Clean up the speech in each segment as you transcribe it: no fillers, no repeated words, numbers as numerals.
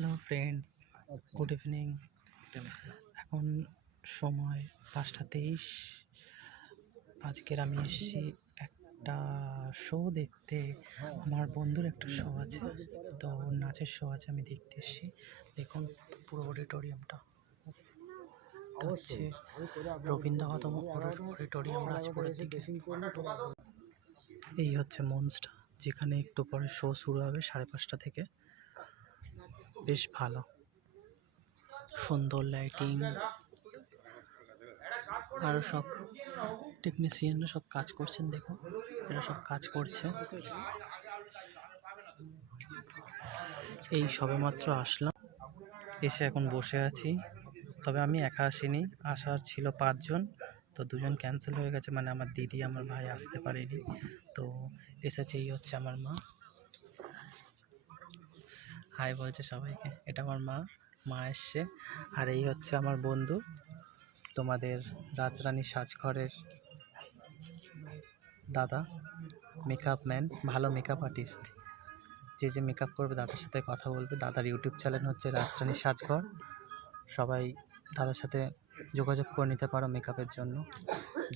Hello friends, good evening. এখন সময় 5টা 23। আজকের আমি এসেছি একটা শো দেখতে। আমার বন্ধুর একটা শো আছে, তো ওর নাচের শো আছে, আমি দেখতে এসেছি। দেখুন পুরো অডিটোরিয়ামটা হচ্ছে রবীন্দ্রভারতম অডিটোরিয়াম, রাজপুরের দিকে। এই হচ্ছে মঞ্চটা, যেখানে একটু পরে শো শুরু হবে 5:30 থেকে। বেশ ভালো, সুন্দর লাইটিং, আর সব টেকনিশিয়ানরা সব কাজ করছেন। দেখো, এরা সব কাজ করছে। এই সবেমাত্র আসলাম, এসে এখন বসে আছি। তবে আমি একা আসিনি, আসার ছিল 5 জন, তো 2 জন ক্যান্সেল হয়ে গেছে। মানে আমার দিদি, আমার ভাই আসতে পারেনি, তো এসেছে। এই হচ্ছে আমার মা, হাই বলছে সবাইকে। এটা আমার মা এসছে। আর এই হচ্ছে আমার বন্ধু, তোমাদের রাজরানী সাজঘরের দাদা, মেকআপ ম্যান, ভালো মেকআপ আর্টিস্ট। যে মেকআপ করবে দাদার সাথে কথা বলবে। দাদার ইউটিউব চ্যানেল হচ্ছে রাজরানী সাজঘর। সবাই দাদার সাথে যোগাযোগ করে নিতে পারো মেকআপের জন্য।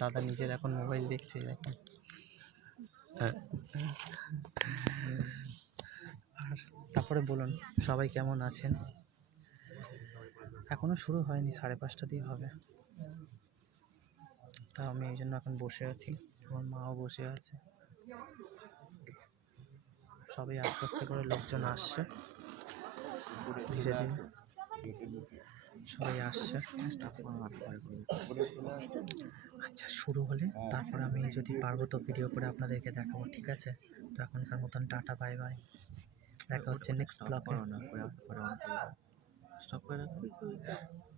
দাদা নিজের এখন মোবাইল দেখছে এখন। আর তারপরে বলুন, সবাই কেমন আছেন? এখনো শুরু হয়নি, 5:30 দিয়ে হবে। তা আমি এই জন্য এখন বসে আছি, আমার মাও বসে আছে। সবাই আস্তে আস্তে করে লোকজন আসছে, ধীরে ধীরে সবাই আসছে। আচ্ছা, শুরু হলে তারপর আমি যদি পারবো তো ভিডিও করে আপনাদেরকে দেখাবো, ঠিক আছে? তো এখনকার মতন টাটা, বাই বাই, দেখা হচ্ছে নেক্সট ব্লগে।